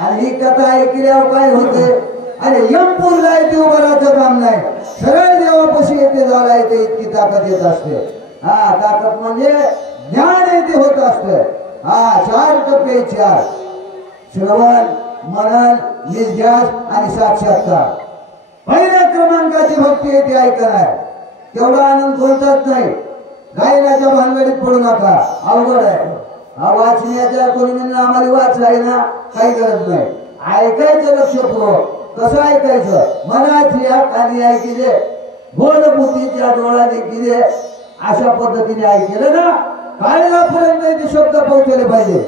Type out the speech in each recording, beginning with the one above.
आणि ही कथा ऐकल्यावर काय होते, अरे यमपूरला येते उभाराचं काम नाही, सरळ देवापाशी येते झाला येते, इतकी ताकद येत असते. हा ताकद म्हणजे ज्ञान येते होत असते. हा 4 टप्पे, 4: श्रवण, मनन, निध्यास आणि साक्षात्कार. पहिल्या क्रमांकाची भक्ती येते ऐकणार. तेवढा आनंद कोणताच नाही. गायनाच्या भानगडीत पडू नका, अवघड आहे. हा वाचण्याच्या कोणी म्हणून आम्हाला वाच आहे ना, काही गरज नाही. ऐकायचं लक्षपूर्वक. कसं ऐकायचं, मनाची कानी ऐकिले, बोल बुद्धीच्या डोळ्याने केले, अशा पद्धतीने ऐकलं ना, कानापर्यंत ते शब्द पोहोचले पाहिजे.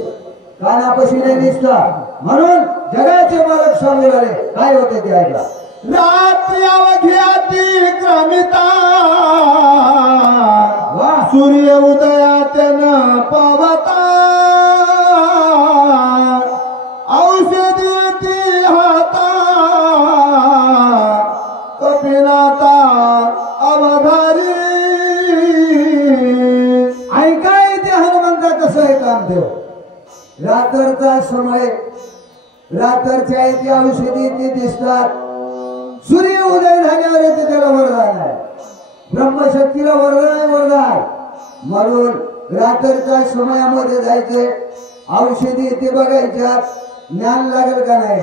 कानापाशी नाही निसता. म्हणून जगाचे मालक सांगू लागले, काय होते ते ऐका. रात्री अवघ्याती क्रमिता, सूर्य उदयातन पवता, औषधी ती हाता, कपिनाथा अवधारी. ऐकाय ते हनुमंता कसं आहे काम देव. रात्रचा समय, रात्रच्या येते औषधी ते दिसतात. सूर्य उदय झाल्यावर येते त्याला वरदान आहे. ब्रह्मशक्तीला वरदान आहे, वरदान. म्हणून रात्रच्या समयामध्ये जायचे, औषधी येते बघायच्या, ज्ञान लागेल का नाही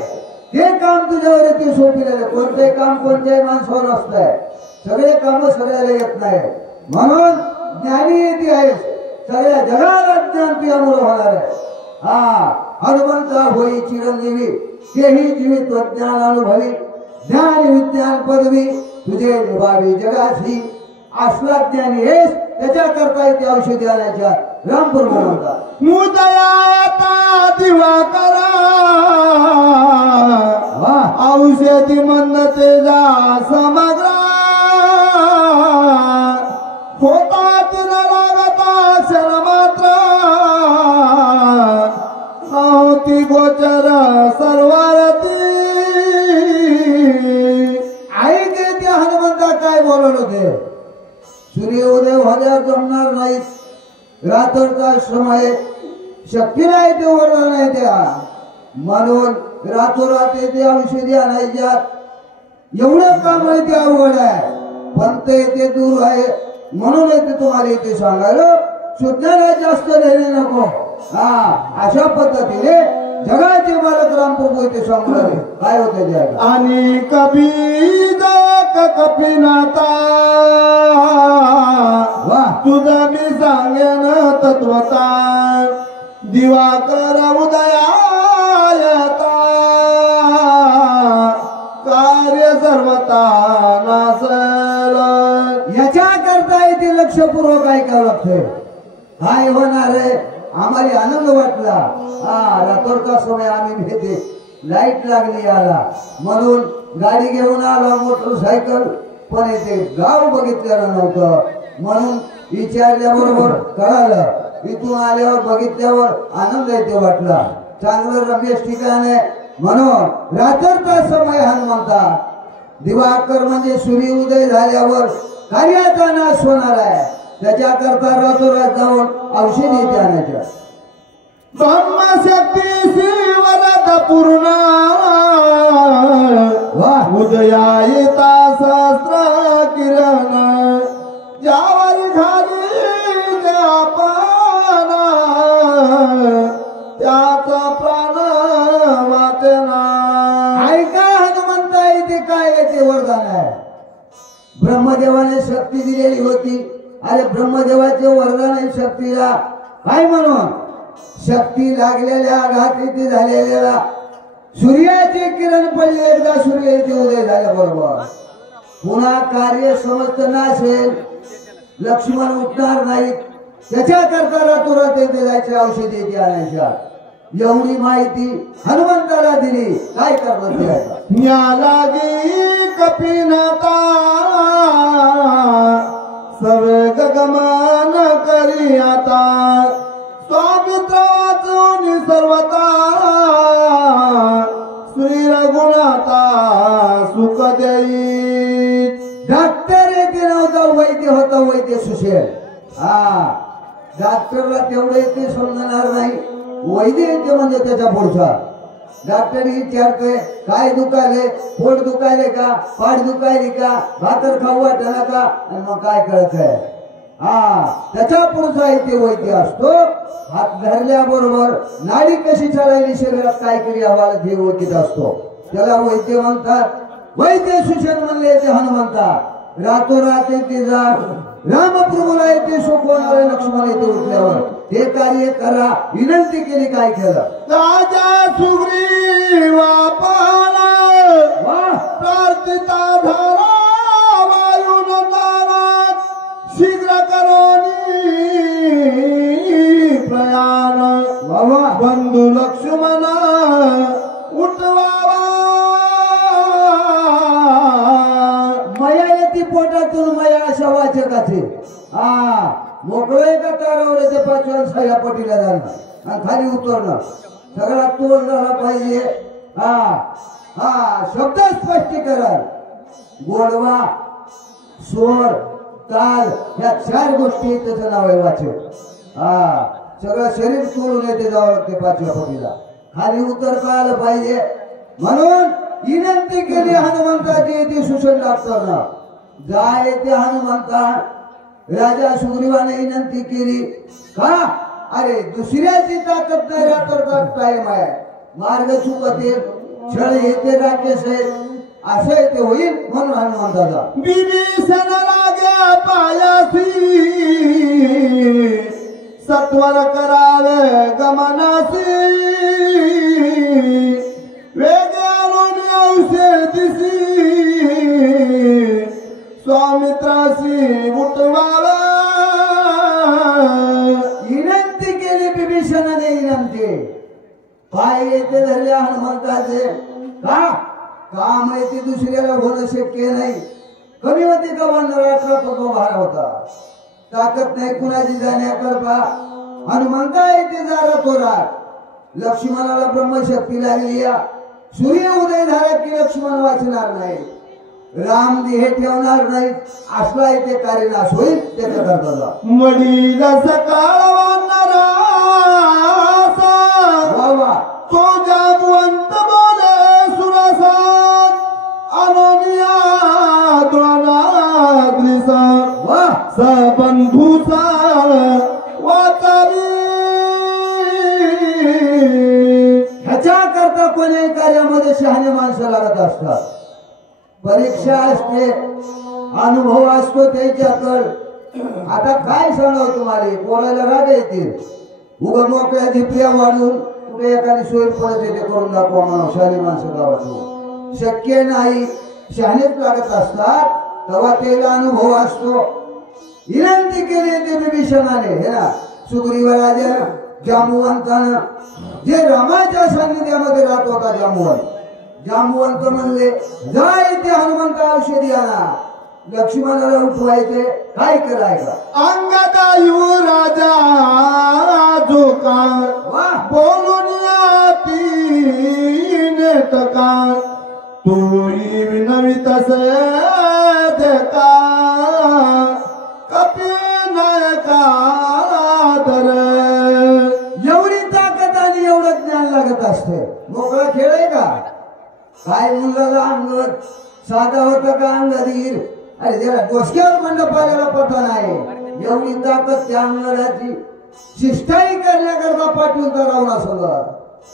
ते काम तुझ्यावर येते सोपीला. कोणतेही काम कोणत्याही माणसावर असतंय, सगळे काम सगळ्याला येत नाही. म्हणून ज्ञानी येते आहे, सगळ्या जगाला ज्ञान तुझ्यामुळे होणार आहे. हा हनुमंता होई चिरंजीवी, तेही जीवित ज्ञान अनुभवी, ज्ञान विज्ञान पदवी तुझे निभावी जगाशी. असला ज्ञानी हेस, त्याच्या करता येते औषधी आणायच्या. रामपूर म्हणतात मुदयाता दिवाकरा, औषधी म्हणते जा समग्र, होतात न लागता क्षण मात्र, नव्हती गोचर सर्वारती. ऐके त्या हनुमंता काय बोलत होते. सूर्य उदय होण्यावर जमणार नाहीत. रात्रचा श्रम आहे, शक्ती नाही ते वरदान आहे त्या. म्हणून रातोरात येते औषधी आणायच्या. एवढं काम आहे ते अवघड आहे. पंत येते दूर आहे, म्हणून येते तुम्हाला इथे सांगायला. सुज्ञाला जास्त लिहिणे नको. हा अशा पद्धतीने जगाचे मालक रामप्रभू इथे सांगणारे काय होते ते. आणि कबीर कपिनाथा, तुझा मी सांगेन तत्वता, दिवाकर उदयायता, कार्य सर्वता नासल. याच्या करता येते लक्षपूर्वक ऐकावं लागतंय. काय होणार आहे, आम्हाला आनंद वाटला. हा रात्रचा समय आम्ही भेटे, लाईट लागली याला, म्हणून गाडी घेऊन आला, मोटरसायकल. पण येते गाव बघितलेलं नव्हतं, म्हणून विचारल्याबरोबर कळालं. इथून आल्यावर बघितल्यावर आनंद येते वाटला. चांगलं रमेश ठिकाणे. म्हणून रात्रचा समय हनुमंता, दिवाकर म्हणजे सूर्य उदय झाल्यावर कार्याचा नाश होणार आहे. त्याच्याकरता रातोरात जाऊन औषधी इथे आणायच्या. ब्रह्मशक्ती शिवरद पूर्ण, उदयायता सहस्र किरण, ज्यावर खाली जापाना, त्याचा प्राण वाचना. ऐका हनुमंता, इथे काय याचे वरदान आहे. ब्रह्मदेवाने शक्ती दिलेली होती. अरे ब्रह्मदेवाचे वरदान आहे शक्तीला. काय म्हणून शक्ती लागलेल्या आघाती झालेल्या सूर्याचे किरण पडले, एकदा सूर्य येथे उदय झाल्याबरोबर पुन्हा कार्य समस्त नाश होईल. लक्ष्मण उठणार नाहीत. त्याच्याकरता रातोरात येथे जायचे, औषधी येथे आणायच्या. एवढी माहिती हनुमंताला दिली. काय करणार न्यालागी कपिनाथा, सवेग गमन करी आता, स्वामित्र वाचून सर्वता, श्री रघुनाथा सुख देई. डॉक्टर येते नव्हता, वैद्य होता, वैद्य सुशेल. हा डॉक्टरला तेवढे येते समजणार नाही, वैद्य येते म्हणजे त्याच्या पुढचा. डॉक्टर विचारतोय काय दुखाले, पोट दुखायले का, पाठ दुखायली का, भाकर खाऊ वाटना का, आणि मग काय कळत आहे. त्याच्या पुढचा इथे वैद्य असतो. हात धरल्याबरोबर नाडी कशी चालायली, शरीरात काय क्रिया व्हायला हे ओळखीत असतो. त्याला वैद्य म्हणतात. वैद्य सुषण म्हणले ते हनुमंता. रातोरात येते जा रामप्रभूला येते सोपवणारे लक्ष्मण येते उठल्यावर ते कार्य करा विनंती केली. काय केलं? राजा सुग्रीवा पाहला प्रार्थिता झाला वायून तारात शीघ्र करोनी प्रयाण बंधू लक्ष्मण उठवावा. मया येते पोटातून मया अशा वाचकाचे. मोकळे का तारावर येते 5 सह्या पटीला जाणं आणि खाली उतरणं सगळा तोल झाला पाहिजे. शब्द स्पष्टीकरण, गोडवा, स्वर, ताल या 4 गोष्टी त्याचं नाव आहे वाचक. सगळं शरीर तोडून येते जावं लागते 5व्या पटीला, खाली उतरता आलं पाहिजे. म्हणून विनंती केली हनुमंताची येते सुषण डॉक्टरनं. जा येते हनुमंता. राजा सुग्रीवाने विनंती केली का? अरे दुसऱ्याची ताकद नाही, रात्रचा टाइम आहे, मार्ग चुकते, छळ येते, राकेश आहे, असं येते होईल. म्हणून हनुमंताचा विभीषण लाग्या पायासी सत्वर करावे गमनासी वेगाने औषध दिसी स्वामित्रासी उठवावा. विनंती केली विभीषणाने. विनंती पाय येते धरले हनुमंताचे. का काम येते दुसऱ्याला होणं शक्य नाही. कमी होते का वंदरा 18 पग भार होता. ताकद नाही कुणाची जाण्याकरता. हनुमंता येते जारा तोरात. लक्ष्मणाला ब्रह्मशक्ती लागली. सूर्य उदय झाला की लक्ष्मण वाचणार नाही, राम देह ठेवणार नाही. असला येते कार्यनाश होईल त्याच्या करता. वडील सकाळ वानरा तो जाबवंत बोले सुरसात अनोनिया द्रोणाग्रिसा सबंधूचा वाचावी. ह्याच्या करता कोणी कार्यामध्ये शहाणे माणसं लागत असतात. परीक्षा असते, अनुभव असतो त्याच्याकडे. आता काय सांगावं तुम्हाला, पोरायला राग येते. उगा मोकळ्या झिपऱ्या वाढून कुठे एखादी सोय पडत येते करून दाखवा म्हणून शहाणी माणसं गावात शक्य नाही. शहाणेच लागत असतात तेव्हा त्याला अनुभव असतो. विनंती केली ते विभीषणाने. हे ना सुग्रीव राजा जांबुवंतानं जे रामाच्या सान्निध्यामध्ये राहत होता जांबुवंत म्हणले जाय ते हनुमंत औषधी आणा. लक्ष्मणाला उठवायचे. काय करायचं? अंगदायू राजा जो का बोलून नेटका तोही विनवी तसे देखा कपी नायका दर. एवढी ताकद आणि एवढं ज्ञान लागत असते. मोकळा खेळ आहे का? काय मुलाला अंगद साधा होता का अंगदीर? अरे जरा डोसक्यावर मंडपाला पता नाही. एवढी ताकद त्या अंगदाची. शिष्टाई करण्याकरता पाठवून तर रावणा सगळं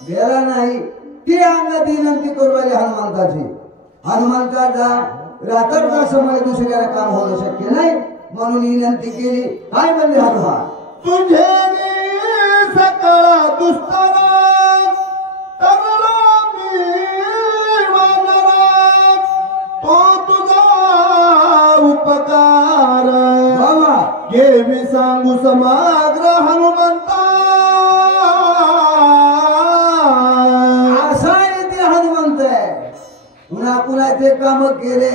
गेला नाही. ती अंगद विनंती करू राहिली हनुमंताची. हनुमंताचा रात्रचा समय दुसऱ्याला काम होणं शक्य नाही म्हणून विनंती केली. काय म्हणले हनुमान? तुझे सकळ दुस्तारा तरलो मी वानरा तो तुझा उपकार घे मी सांगू समग्र हनुमंता. असा येते हनुमंत आहे. पुन्हा कुणाचे काम केले,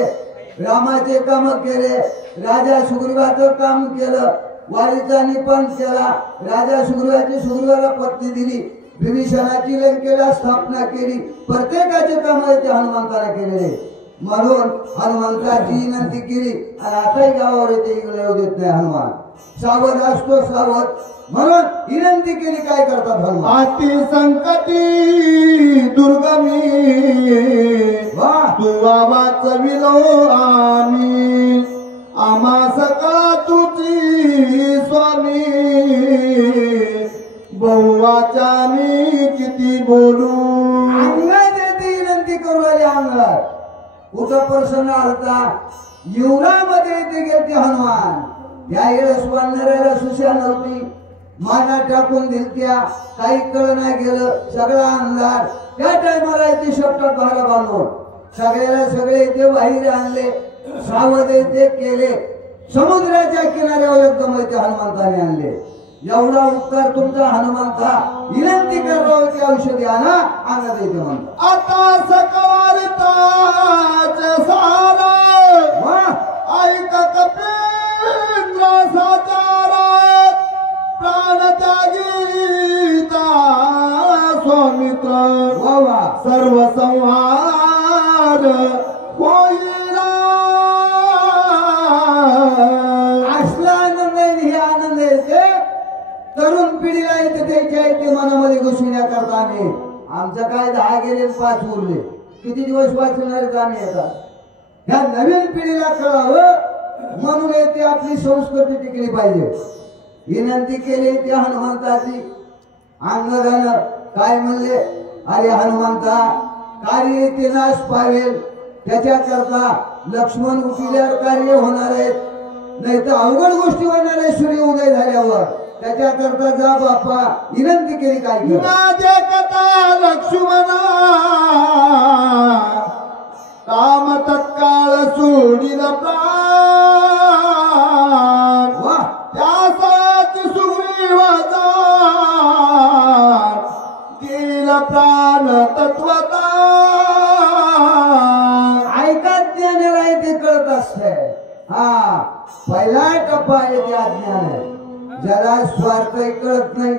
रामाचे काम केले, राजा सुग्रीवाचं काम केलं, वालीचा निपण केला. राजा सुग्रीवाला पत्नी दिली, विभीषणाची लंकेला स्थापना केली. प्रत्येकाचे काम ते हनुमंताने केलेले. म्हणून हनुमंताची विनंती केली. आणि आताही गावावर येते इकडे येऊ देत नाही हनुमान. सावध असतो सावध. म्हणून विनंती केली. काय करतात हनुमान? अति संकटी दुर्ग जीवा वाचविलो आम्ही आम्हा सकळा तुझी स्वामी बहुवाचा मी किती बोलू अंगात येते विनंती करू आली अंगात कुठं प्रसन्न आलता युवरामध्ये येते गेलते हनुमान या येळेस वाढणाऱ्याला सुशा नव्हती माना टाकून दिलत्या काही कळ नाही गेलं सगळा अंधार त्या टायमाला येते शेपटात भाला बांधून सगळ्याला सगळे इथे बाहेर आणले सावध येते केले समुद्राच्या किनाऱ्यावर एकदम येते हनुमंताने आणले एवढा उपकार तुमचा हनुमंता विनंती करण्यावरती औषधी आणा अंगात येते म्हणतो आता सकवारताच सारा ऐक कपींद्र साचारा प्राण त्यागीता स्वामित्र वा सर्व संहार होईला असला आनंद आहे हे आनंद येते तरुण पिढीला येते त्याच्या येते मनामध्ये घुसविण्याकरता आम्ही आमचं काय 10 गेले 5 उरले किती दिवस वाचणार आम्ही येतात ह्या नवीन पिढीला कळावं म्हणून येते आपली संस्कृती टिकली पाहिजे विनंती केली त्या हनुमंताची अंगदानं काय म्हणले अरे हनुमंता कार्य येते नाश पावेल त्याच्याकरता लक्ष्मण उठिल्यावर कार्य होणार आहेत नाही तर अवघड गोष्टी होणार आहे सूर्य उदय झाल्यावर त्याच्याकरता जा बापा विनंती केली काय माझे कथा लक्ष्मणा काम तत्काळ सोडील प्राण त्यासाठी सुग्रीवाचा गेला प्राण तत्वता ऐकात ज्ञान राहते कळत असते हा पहिला टप्पा आहे ते अज्ञान आहे ज्याला स्वार्थही कळत नाही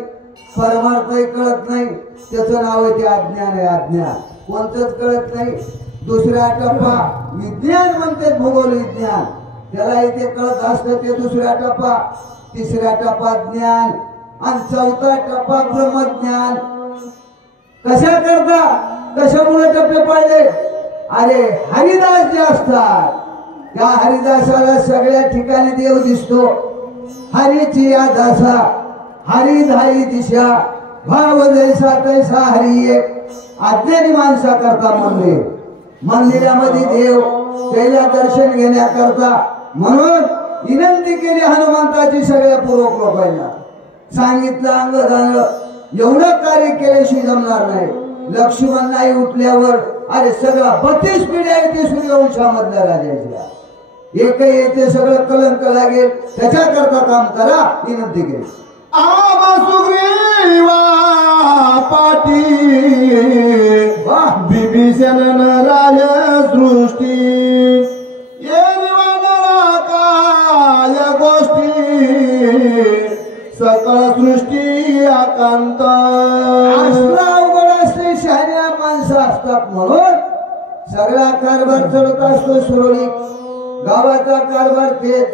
परमार्थही कळत नाही त्याचं नाव आहे ते अज्ञान आहे अज्ञान कोणतंच कळत नाही दुसरा टप्पा विज्ञान म्हणते भूगोल विज्ञान त्याला इथे कळत असतं ते दुसरा टप्पा तिसरा टप्पा ज्ञान आणि चौथा टप्पा ब्रह्मज्ञान कशा करता कशामुळे टप्पे पाडले अरे हरिदास जे असतात त्या हरिदासाला सगळ्या ठिकाणी देव दिसतो हरीची या दासा हरी धाई दिशा भाव जैसा तैसा हरी एक अज्ञानी माणसा करता मंदिर मंदिरामध्ये देव त्याला दर्शन घेण्याकरता म्हणून विनंती केली हनुमंताची सगळ्या पूर्वक लोकांना सांगितलं अंगदानं एवढं कार्य केल्याशिवाय जमणार नाही लक्ष्मण नाही उठल्यावर अरे सगळा 32 पिढ्या येते सूर्यवंशामधल्या राजाच्या एक येते सगळं कलंक लागेल त्याच्याकरता काम करा विनंती केली आवा सुग्रीवा पाटी विभीषण राय सृष्टी ये काय गोष्टी सकळ सृष्टी आकांत असला अवघड असते शहाण्या माणसं असतात म्हणून सगळा कारभार चढत असतो सुरळीत गावाचा कारभार थेट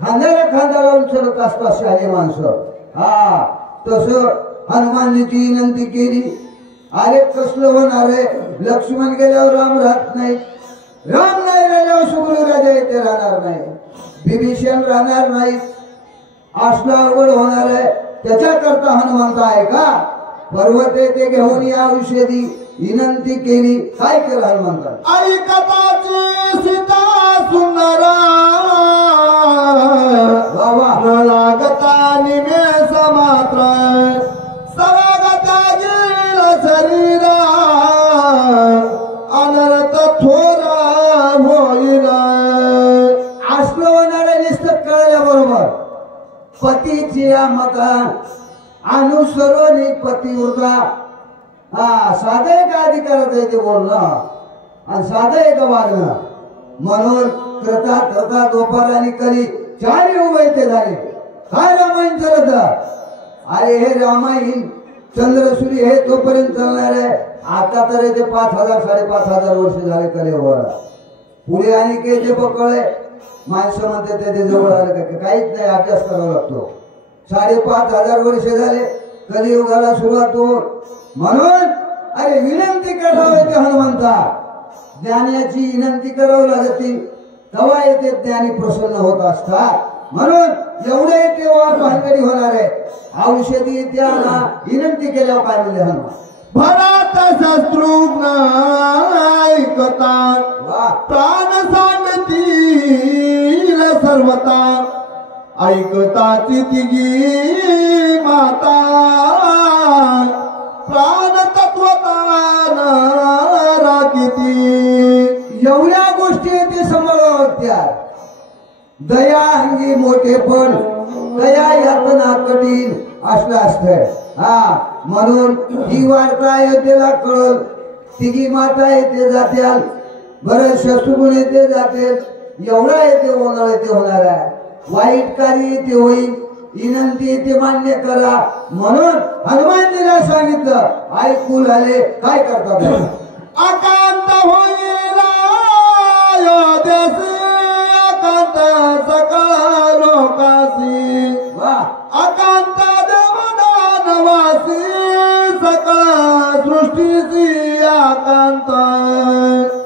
खांद्याला खांदा लावून चढत असतात शहाणे माणसं हा तसं हनुमानजीची विनंती केली अरे कसलं होणार आहे लक्ष्मण गेल्यावर राम राहत नाही राम नाही राहिल्यावर सुग्रीव राजा येथे राहणार नाही विभीषण राहणार नाही असला अवघड होणार आहे त्याच्याकरता हनुमंत आहे का पर्वत येथे घेऊन या औषधी विनंती केली काय केलं हनुमंत ऐकताची सीता सुंदरा बाबा लागता निमेष मात्र सवागता गेल शरीरा अनर्थ थोरा होईल असलं होणारे निश्चित कळल्याबरोबर पतीची या मता अनुसरून पतिव्रता हा साधं एक अधिकाराचं आहे ते बोलणं आणि साधं एक वागणं म्हणून कृता धृता गोपाल आणि कली 4 उभे ते झाले काय रामायण चालत अरे हे रामायण चंद्रसूर्य हे तोपर्यंत चालणार आहे आता तर ते 5000 5,500 वर्ष झाले कलेवर पुढे आणि काही ते पकळे माणसं म्हणते ते जवळ आलं का काहीच नाही अभ्यास करावा लागतो 5,500 वर्ष झाले कलियुगाला सुरुवात होत म्हणून अरे विनंती करावी ते हनुमंता ज्ञानाची विनंती करावी लागते, तेव्हा येते ज्ञानी प्रसन्न होत असतात. म्हणून एवढे तेव्हा भानगडी होणार आहे. औषधी त्यांना विनंती केल्यावर काय म्हणले हनुमान, भरत शत्रुघ्न ऐकता प्राण सांगतील सर्वता, ऐकताची तिघी माता प्राण तत्वता राखिती. एवढ्या गोष्टी ते सांभाळावं त्या. दया अंगी मोठेपण, दया यातना कठीण असलं असतंय. म्हणून ही वार्ता अयोध्येला कळल. तिघी माता येते जात्याल, बरं शत्रुघ्न येते जाते, एवढा येते होणार येते होणार आहे. वाईट कार्य येते होईल, विनंती ते मान्य करा. म्हणून हनुमानजीला सांगितलं, ऐकून आले काय करतात. अकांत होईल अयोध्येसी, अकांत सकळ लोकासी, अकांत देवदानवासी, सकळ सृष्टीची अकांत.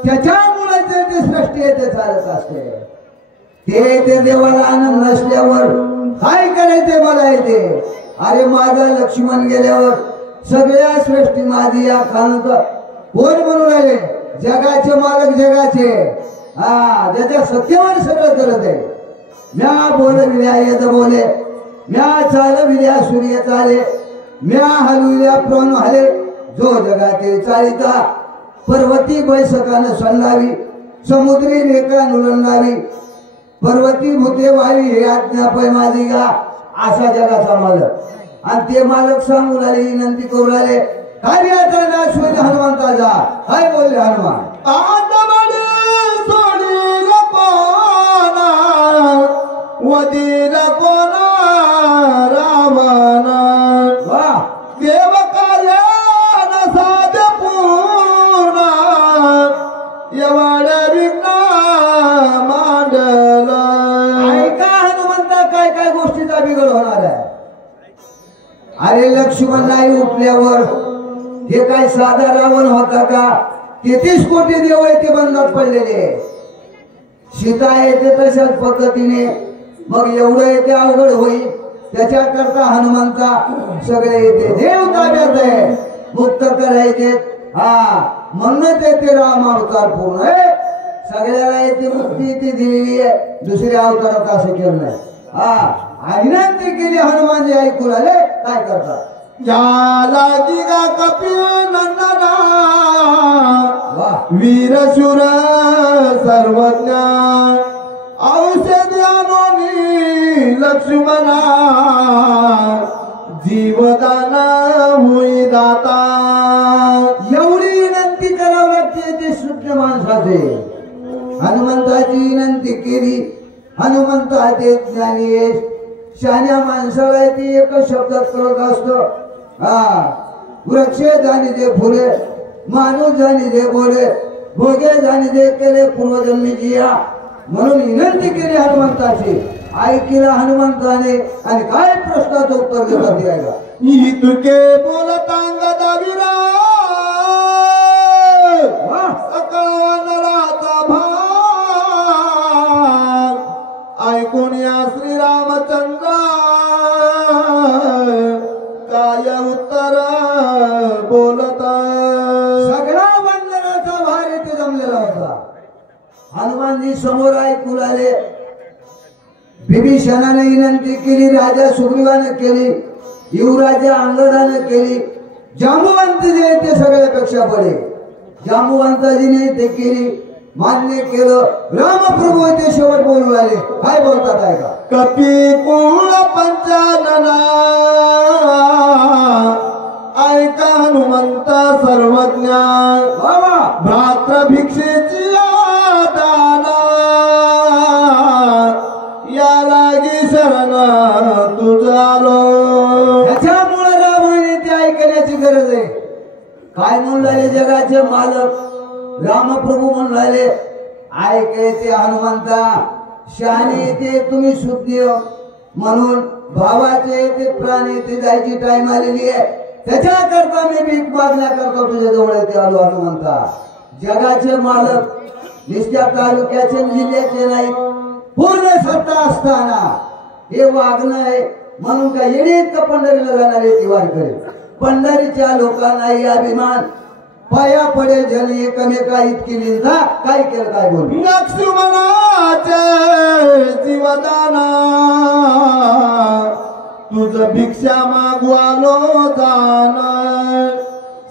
त्याच्यामुळे ते सृष्टी येते चालत असते. ते देवाला आनंद नसल्यावर काय करायचे मला येते. अरे माझा लक्ष्मण गेल्यावर सगळ्या सृष्टी माझी या खान कोण म्हणून राहिले, जगाचे मालक जगाचे. ज्याच्या सत्तेवर सगळं करत आहे. म्या बोलविल्या येत बोले, म्या चालविल्या सूर्य चाले, म्या हलविल्या प्रण हले, जो जगाते चालिता. पर्वती बैसकानं संडावी, समुद्री रेखा नुलंडावी, पर्वती भूते वावी हे आज्ञा पै माझी गा. असा जगाचा मालक. आणि ते मालक सांगून आले, विनंती करून आले, कार्याचा नाश होईल हनुमंताचा. काय बोलले हनुमान, सोडील कोणा वदील कोणा रामना, देव कार्यान साध्य पूर्ण, एवढ विघ्न मांडल. ऐका हनुमंता, काय काय गोष्टीचा बिघड होणार आहे. अरे लक्ष्मण नाही उठल्यावर हे काय साधा रावण होता का. 33 कोटी देव ते बंधात पडलेले. सीता येते तशाच पद्धतीने. मग एवढं येते अवघड होईल. त्याच्याकरता हनुमंता सगळे येते देव ताब्यात आहे, मुक्त करायचे. म्हणून ते राम अवतार पूर्ण आहे. सगळ्याला येते मुक्ती ती दिलेली आहे. दुसऱ्या अवतारात असं केलं नाही. विनंती केली हनुमानजी, ऐकून आले काय करतात. ज्याला गिगा कपिल नंदना, वीरशूर सर्वज्ञ, औषधी आणोनी लक्ष्मणा, जीवदान होई दाता. एवढी विनंती करावी लागते ते शुद्ध माणसाचे. हनुमंताची विनंती केली. हनुमंता ते ज्ञानी शहाण्या माणसाला ती एकच शब्दात करत असतो. वृक्ष जाणी जे फुले, माणूस जाणी जे बोले, भोगे जाणी जे केले पूर्वजन्मी जिया. म्हणून विनंती केली हनुमंताची, ऐकला हनुमंताने. आणि काय प्रश्नाचं उत्तर देतात द्यायला. तुके बोलतांग दाविरा, सकळ नराचा भार, ऐकून या श्रीरामचंद्र काय उत्तर बोलत. सगळा वंदनाचा भार इथे जमलेला होता. हनुमानजी समोर ऐकून आले. विभीषणाने विनंती केली, राजा सुग्रीवाने केली, युवराजा अंगदाने केली, जांबुवंत जे ते सगळ्यापेक्षा बळे. जांबुवंताजीने ते केली, मान्य केलं. रामप्रभू ते शेवट बोलू आले. काय बोलतात ऐका. कपी कुळ पंचानना, ऐका हनुमंत सर्वज्ञ, भ्रात्र भिक्षेची दाना, या लागी शरण तुझालो. त्याच्यामुळे रामाने ते ऐकण्याची गरज आहे. काय म्हणून राहिले जगाचे मालक रामप्रभू म्हणून राहिले. ऐकायचे हनुमंता, शहाणे ते तुम्ही शुद्धी म्हणून भावाचे ते प्राणी ते जायची टाइम आलेली आहे. त्याच्याकरता मी भीक मागण्याकरता तुझ्या जवळ येते आलो हनुमंता. जगाचे मालक नुसत्या तालुक्याचे जिल्ह्याचे नाही, पूर्ण सत्ता असताना हे वागणं आहे म्हणून का येणे इतकं पंढरीला जाणारे ती वारकरी. पंढरीच्या लोकांनाही अभिमान, पाया पडेल जन एकमेका इतकी निंदा. काय केलं काय बोल लक्ष्मणाचे जीवदाना तुझ भिक्षा मागू आलो जाण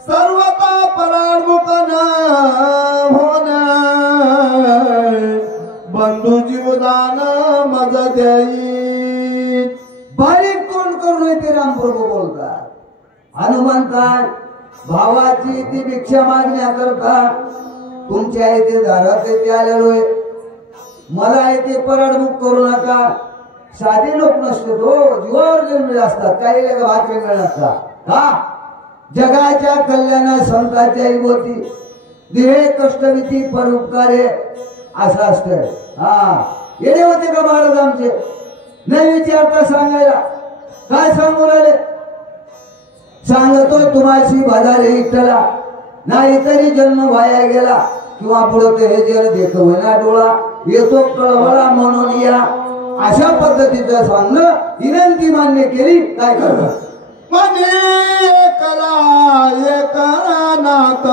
सर्वता परामुख होण बंधू जीवदान मज देई. बारीक तोंड करून ते रामप्रभू बोलतात. हनुमंता भावाची ती भिक्षा मागण्याकरता तुमच्या इथे दारात येथे आलेलोय. मला इथे पराडमुख करू नका. साधे लोक नसते तो जीवावर जन्मले असतात, काही लोक भाकरी मिळत असतात. का जगाच्या कल्याणा संतांच्या होती देहे कष्टविती परोपकारे असं असतंय. हा येणे होते का महाराज आमचे? नाही विचारता सांगायला. काय सांगू राहिले? सांगतो तुम्हाशी बाजारे इटला नाही तरी जन्म वाया गेला किंवा पुढे हे जल देखवना डोळा येतो कळवळा म्हणून या. अशा पद्धतीचं सांगणं विनंती मान्य केली. काय करतात मने एकला एक नाथ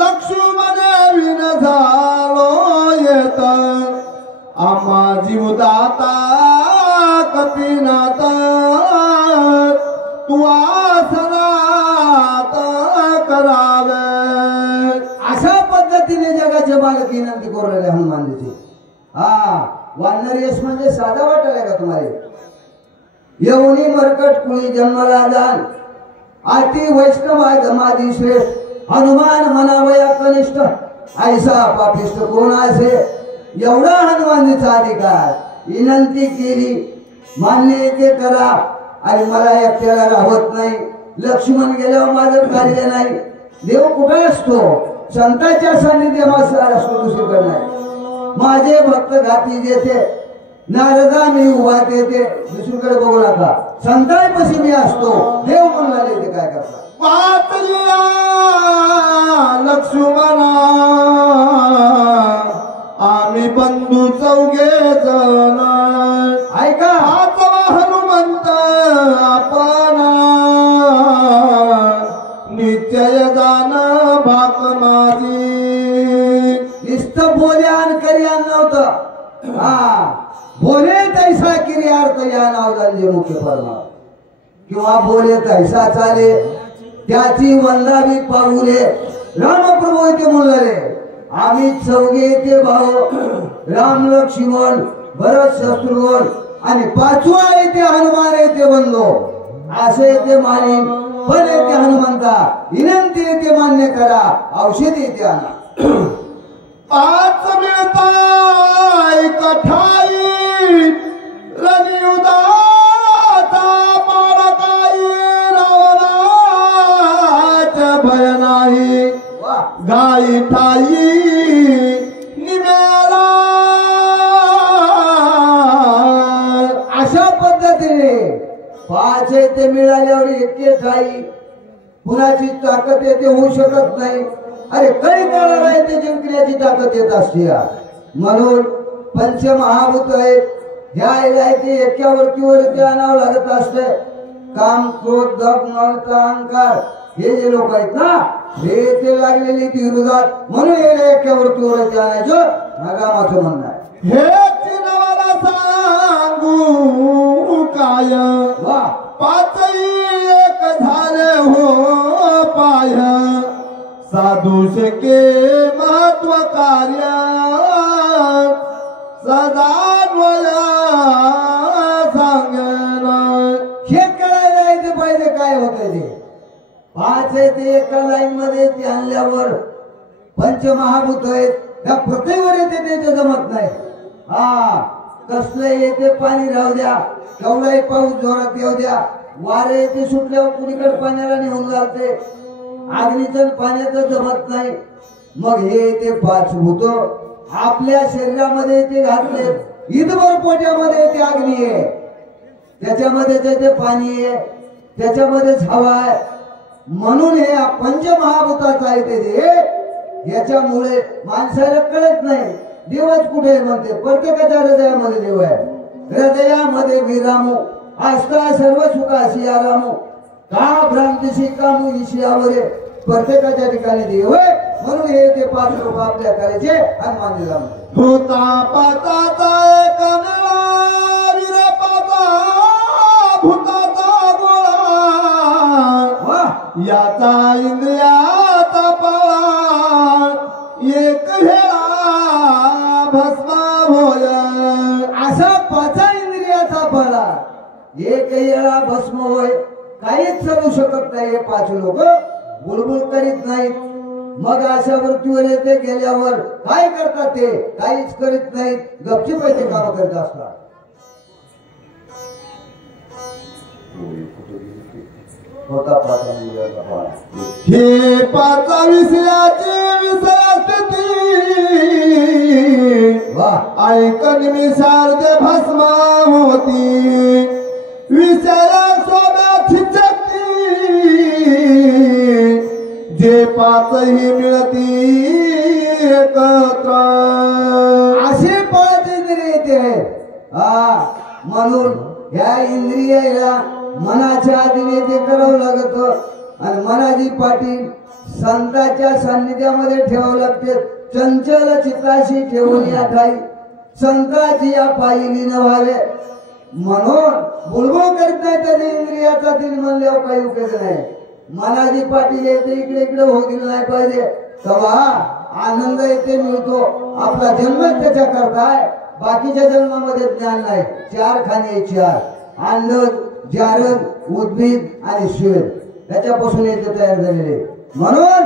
लक्ष्मण विन झालो येत आम्हा जीवदाता कपिनाथ तू आसनात करावे. अशा पद्धतीने जगाचे मालक विनंती करू राहिले हनुमानजी. हा वानर यश म्हणजे साधा वाटायला का तुम्हाला? येऊनी मरकट कुळी जन्मला जाण आती वैष्णव धमादी श्रेष्ठ हनुमान मनावया कनिष्ठ ऐसा पापिष्ट कोण असे. एवढा हनुमानजीचा अधिकार. विनंती केली मान्य ते करा. आणि मला एकट्याला राहत नाही. लक्ष्मण गेल्यावर माझं कार्य नाही. देव कुठे असतो? संतांच्या सान्निध्यात असतो, दुसरीकडे नाही. माझे भक्त घाती देते नारदा मी उभा देते, दुसरीकडे बघू नका. संतांपाशी मी असतो. देव म्हणला ते काय करतात? वाचल्या लक्ष्मणा आम्ही बंधू चौघे जण ऐका. हनुमंत आपण निश्चय दान भाक माझी. नुसतं बोल्यान करियान नव्हतं. हा बोले तैसा क्रियार्थ या नावदांचे मुख्य फर्मा किंवा बोले तैसा चाले त्याची वंदावी पाऊले. रामप्रभू येते म्हणले आम्ही चौघे येते भाऊ राम लक्ष्मण भरत शत्रुघ्न आणि पाचवा येते हनुमान येते बंधू. असे येते मानिन पण येते हनुमंता. विनंती येते मान्य करा. औषध येते आणा. पाच मिळताय कठाई रणयुदाता बाळकाई रावणाचा भय नाही गाई ठाई निमेला. अशा पद्धतीने पाच येते मिळाल्यावर एके ठाई कुणाची ताकद येते होऊ शकत नाही. अरे काही काळाला येते जिंकण्याची ताकद येत असते. म्हणून पंचमहाभूत आहेत. ह्या ते एका वरतीवरती आणावं लागत असते. काम क्रोध दप ममता अहंकार हे जे लोक आहेत ना हे ते लागलेली ती हृदयात म्हणून हे एका वरतीवरती आणायचं नगामाचं म्हणणं आहे. हे चिनवाला सांगू काय वा पाचही एक झाले हो पाय साधू शके महत्व कार्य सदान्वया सांगेन. हे करायला यायचं पाहिजे काय होतंय ते. पाच आहे ते एका लाईन मध्ये ते आणल्यावर पंचमहाभूत आहेत त्या पृथ्वीवर येते त्याचं जमत नाही. हा कसलं येते पाणी राहू द्या केवढाही पाऊस जोरात येऊ द्या वारे येते सुटल्यावर कुणीकडे पाण्याला निघून जाते. अग्नीचं पाण्याचं जमत नाही. मग हे ते पाच भूत आपल्या शरीरामध्ये ते घातले. ईदभर पोट्यामध्ये ते अग्नी आहे त्याच्यामध्ये ते पाणी आहे त्याच्यामध्येच हवा आहे. म्हणून हे पंचमहाभूताचं आहे ते याच्यामुळे माणसाला कळत नाही देवच कुठे आहे म्हणते. प्रत्येकाच्या हृदयामध्ये देव आहे. हृदयामध्ये विरामो आस्था सर्व सुखाशी आरामो का भ्रांतीशी कामू ईशियावरे. प्रत्येकाच्या ठिकाणी देव आहे म्हणून हे ते 5 लोक आपल्या करायचे आणि मानलेला होता पाताचा एक नवा विरपाचा भूताचा गोळा याचा इंद्रियाचा पाळा एक हेळा भस्मा होय. असा 5 इंद्रियाचा पाळा एक वेळा भस्म होय. काहीच चालू शकत नाही. हे 5 लोक बुलबुल करीत नाहीत. मग अशा वृत्तीवर येते गेल्यावर काय करतात ते काहीच करीत नाहीत. गपचूप पैसे काम करत असतात. होता 5 इंद्रियाचा पाळा. हे 5 विषयाची विषयास्थिती ऐकन निमिषार्ध भस्मा होती. विषया सोब्याची शक्ती जे 5ही मिळती एकत्र. असे 5 इंद्रिय येते. म्हणून ह्या इंद्रियाला मनाच्या आधीने ते करावं लागत आणि मनाची पाठी संतांच्या सान्निध्यामध्ये ठेवावं लागते. चंचल चित्ताशी ठेवून या ठाई संतांची या पायी न व्हावे. म्हणून बुलबुल करीत नाही तर इंद्रियाचा दिन म्हणल्यावर काही उपयोग नाही. मनाची पाठी येते इकडे इकडे होऊ दिलं नाही पाहिजे. तेव्हा आनंद येते मिळतो. आपला जन्म त्याच्या करताय. बाकीच्या जन्मामध्ये ज्ञान नाही. 4 खाणे 4 अंडज जारद उद्भिद आणि श्वेत त्याच्यापासून येते तयार झालेले. म्हणून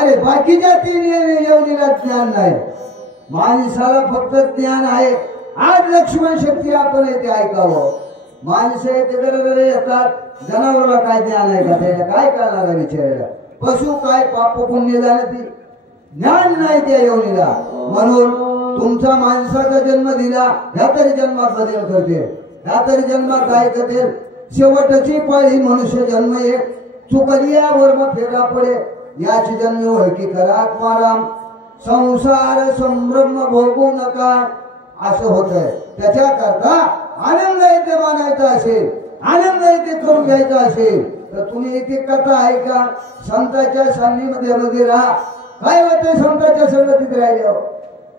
अरे बाकीच्या 3 योनीला ज्ञान नाही. माणसाला फक्त ज्ञान आहे. आज लक्ष्मण शक्ती आपण येते ऐकावं. माणसं येते गरगरे येतात. जनावराला काय ज्ञान आहे का? त्याला काय करणार आहे विचारायला? पशु काय पाप पुण्य जाणती ज्ञान नाही त्या योनीला. म्हणून तुमचा माणसाचा जन्म दिला ह्या तरी जन्मात बदल करते. ह्या तरी जन्मात काय करते? शेवटची पाळी मनुष्य जन्म एक चुकलिया वर्म फेरा पडे. याची जन्म ओळखी करा आत्माराम संसार संभ्रम भोगू नका. असं होत आहे. त्याच्याकरता आनंद येते मानायचा असेल आनंद येते करून घ्यायचा असेल तर तुम्ही इथे कथा ऐका. संतांच्या सान्निध्यामध्ये राहा. काय होतंय संतांच्या संगतीत राहिल्यावर?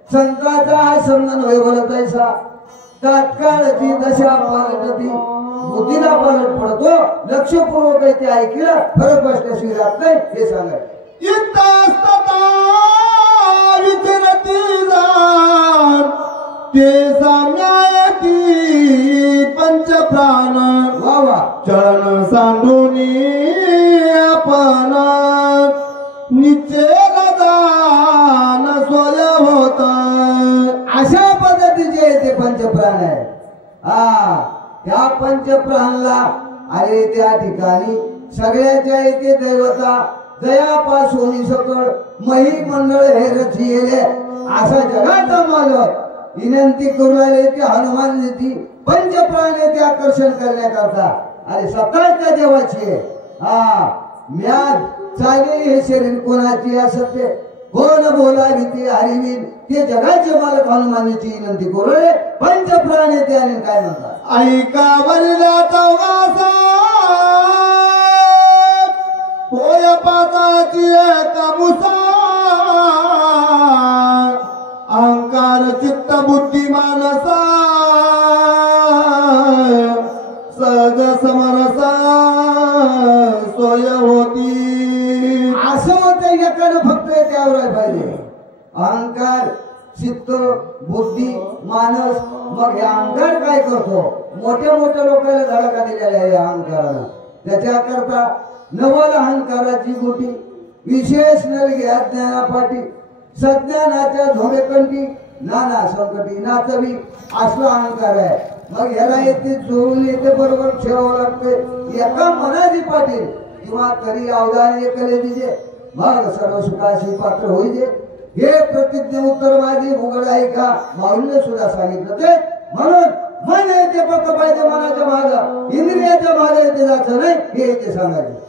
संतांचा हा संग नव्हे बोलत ऐसा तात्काळची दशा पालटती. बुद्धीला पालट पडतो. लक्षपूर्वक ते ऐकलं फरक बसल्याशिवाय राहत नाही हे सांगायचं. ते साम्यायती पंचप्राण वा चरण सांडूनी आपण निश्चय दान सोय होत. अशा पद्धतीचे ते पंचप्राण आहे. त्या पंचप्राणला अरे त्या ठिकाणी सगळ्याच्या येते दैवता दयापासून सकळ मही मंडळ हे रचिले. असा जगाचा मालक विनंती करू राहिले ते हनुमानजी पंचप्राण ते आकर्षण करण्याकरता. अरे सकाळच्या देवाची आहे. म्याद चालेली हे शरीर कोणाची असते कोण बोलावी ते हरिवीन. ते जगाचे मालक हनुमानजी विनंती करू राहिले पंचप्राण ते आणि काय म्हणतात ऐका वरिला चौगासा होय 5ची एक मुसा. अहंकार चित्त बुद्धी मानसा सहज समरसा सोय होती. असं होतं एकानं फक्त त्यावर पाहिजे. अहंकार चित्त बुद्धी मानस. मग हे अहंकार काय करतो? मोठ्या मोठ्या लोकांना धडका दिलेला आहे अहंकारानं. त्याच्याकरता नवल अहंकाराची गोटी विशेष नलग्या ज्ञानापाठी सज्ञानाच्या धोडेकंठी नाना संकटी नाचवी असला अहंकार आहे. मग ह्याला येते जोडून येते बरोबर ठेवावं लागते. एका मनाची पाटील किंवा तरी अवधान एकले दिजे मग सर्व सुखाशी पात्र होईजे. हे प्रतिज्ञ उत्तर माझी उघड आहे का माऊलीने सुद्धा सांगितलं ते. म्हणून मन येते फक्त पाहिजे मनाच्या माग इंद्रियाच्या मागे येते जायचं नाही हे येते सांगायचे.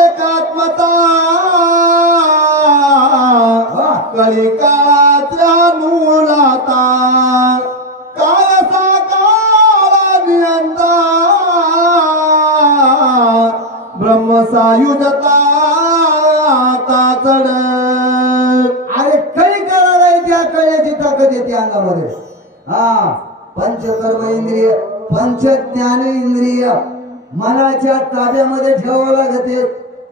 एकात्मता काळी काळाच्या मुलाता काळसा काळा नियंता ब्रह्मसायुधता आता चढ. अरे काही करायला त्या कळण्याची ताकद येते अंगामध्ये. हा पंचकर्म इंद्रिय पंच ज्ञान इंद्रिय मनाच्या ताब्यामध्ये ठेवावं लागते.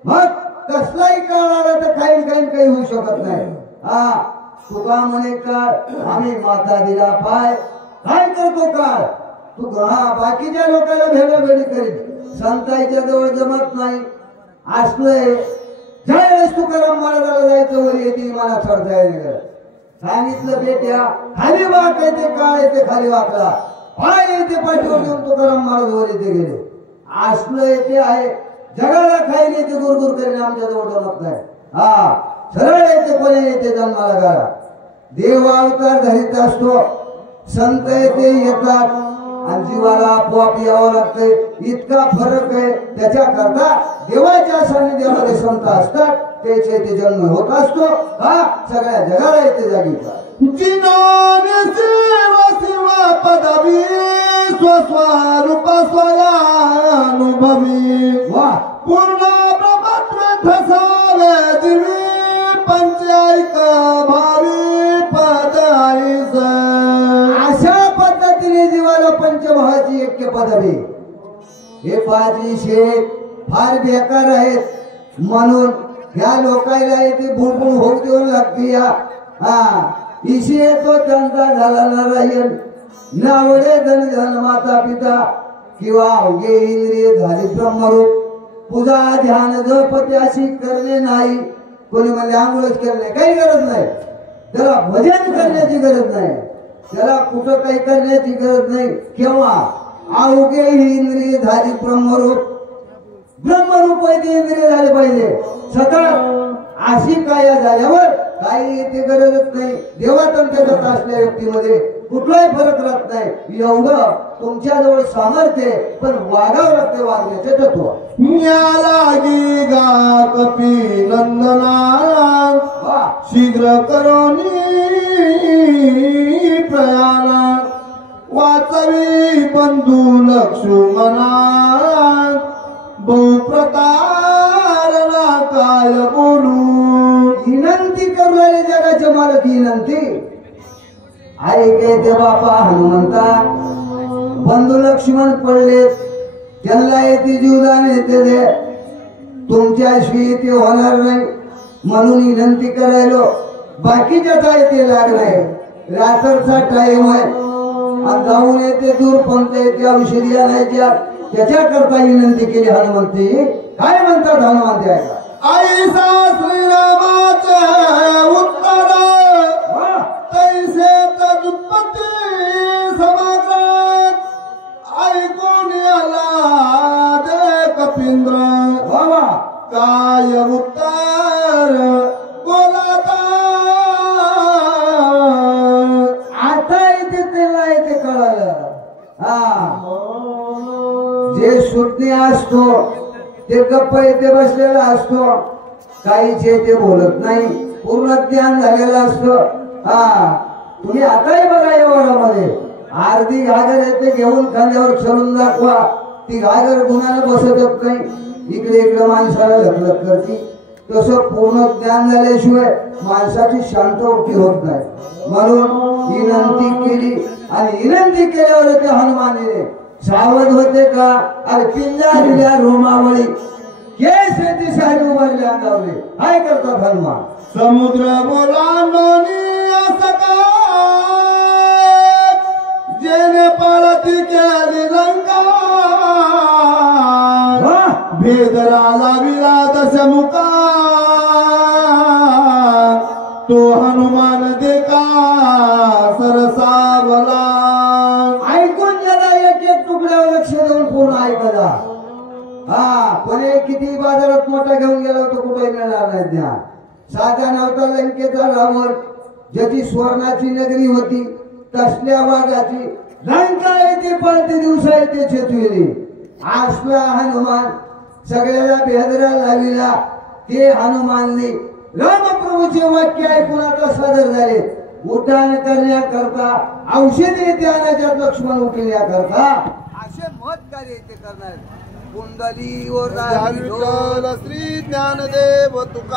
मग कसलाही काळ आला तर काही होऊ शकत नाही. हा तुका म्हणे काळ आम्ही माता दिला पाय काय करतो काळ तू बाकीच्या लोकांना भेडाभेडी करीत संतांच्या जवळ जमत नाही असलंय. ज्यावेळेस तुकाराम महाराजाला जायचं वर येते मला चढता येईल सांगितलं बेट्या खाली वाक येते काळ येते खाली वाकला पाय येते पाठीवर घेऊन तुकाराम महाराज वर येते गेले. असलं येते आहे जगाला खायला येते गुरगुर करीने आमच्या जवळ जमत नाही. हा सरळ येते कोणी येते जन्माला गाळा. देव अवतार धरीत असतो संत येते येतात आणि जीवाला आपोआप यावं लागतंय. इतका फरक आहे. त्याच्याकरता देवाच्या सानिध्यामध्ये संत असतात त्याचे ते जन्म होत असतो. हा सगळ्या जगाला येते जागीचा. जिनाने सेवा सेवा पदवी स्वस्वरूप स्वयानुभवी वा पूर्ण ब्रह्मत्व ठसावे दिवी पंचायक भावी पदाईस. अशा पद्धतीने जीवाला पंचमहाची ऐक्य पदवी. हे पाचवी शेत फार बेकार आहेत म्हणून या लोकायला येते बुडबुड होऊ देऊ लागते. या हा इशी येतो त्यांचा झाला नारायण नावडे धन धन माता पिता किंवा अवघे इंद्रिय झाली ब्रह्मरूप. पूजा ध्यान जप त्याशी करणे नाही. कोणी म्हणजे आंघोळच करणे काही गरज नाही. त्याला भजन करण्याची गरज नाही. त्याला कुठं काही करण्याची गरज नाही. केव्हा अवघे ही इंद्रिय झाली ब्रह्मरूप. ब्रह्मरूप इंद्रिय झाले पाहिजे सतत. अशी काया झाल्यावर काही येते गरजच नाही. देवातंत्र्यात असल्या व्यक्तीमध्ये कुठलाही फरक राहत नाही. एवढं तुमच्याजवळ सामर्थ्य पण वागावं लागते वागण्याचे तत्व. न्यालागी गा कपी नंदना शीघ्र करोनी प्रयाणा वाचवी बंधू लक्ष्मणा बहुप्रतारणा काय बोलू. विनंती करू लागले जगाचे मालक विनंती ऐके ते बापा हनुमंता बंधू लक्ष्मण पडले त्यांना येते जीवदान येते दे तुमच्याशिवाय ते होणार नाही म्हणून विनंती करायलो. बाकीच्याचा येते लागलाय रात्रचा टाइम आहे आणि जाऊन येते दूर कोणत्या येते औषधी आणायच्या त्याच्याकरता विनंती केली हनुमंती. काय म्हणतात हनुमंती ऐका. ऐसा श्रीरामाचे उत्तर तैसे तदुत्पत्ती समाग्रात ऐकून आला दे कपिंद्र बाबा काय उत्तर बोलाता. आता येते त्याला येते कळालं. हा जे सुज्ञ असतो ते गप्प येते बसलेला असतो काहीचे ते बोलत नाही पूर्ण ज्ञान झालेलं असतं. हा तुम्ही आताही बघा या वरामध्ये अर्धी घागर येते घेऊन खांद्यावर चढून दाखवा ती घागर गुणाला बसतच नाही. इकडे इकडे माणसाला लखलख करते. तसं पूर्ण ज्ञान झाल्याशिवाय माणसाची शांतवृत्ती होत नाही. म्हणून विनंती केली आणि विनंती केल्यावर ते हनुमानीने सावध होते का. अरे पिल्ला दिल्या रोमावळी केस येते साडी उभारले अंगावले काय करतात हनुमान. समुद्र बोलांडोनी असका जेने पालती केली लंका भेदराला विराट समुका तो हनुमान देखा सरसावला. ऐकून जरा एक एक तुकड्यावर लक्ष देऊन पूर्ण ऐकला. हा कोणी किती बाजारात मोठा घेऊन गेला होता कुठेही मिळणार नाही ज्ञान. साधा नव्हता लंकेचा रावण ज्याची स्वर्णाची नगरी होती तसल्या वाघाची लंका येते पळते दिवसा येते चेतविली. असला हनुमान सगळ्याला भेदरा लाविला. ते हनुमानने रामप्रभूचे वाक्य ऐकून आता सादर झाले. उड्डाण करण्याकरता औषध येते आणण्याच्या लक्ष्मण उठण्याकरता असे मत कार्य येते करणार. कुंडलीवर श्री ज्ञानदेव तुका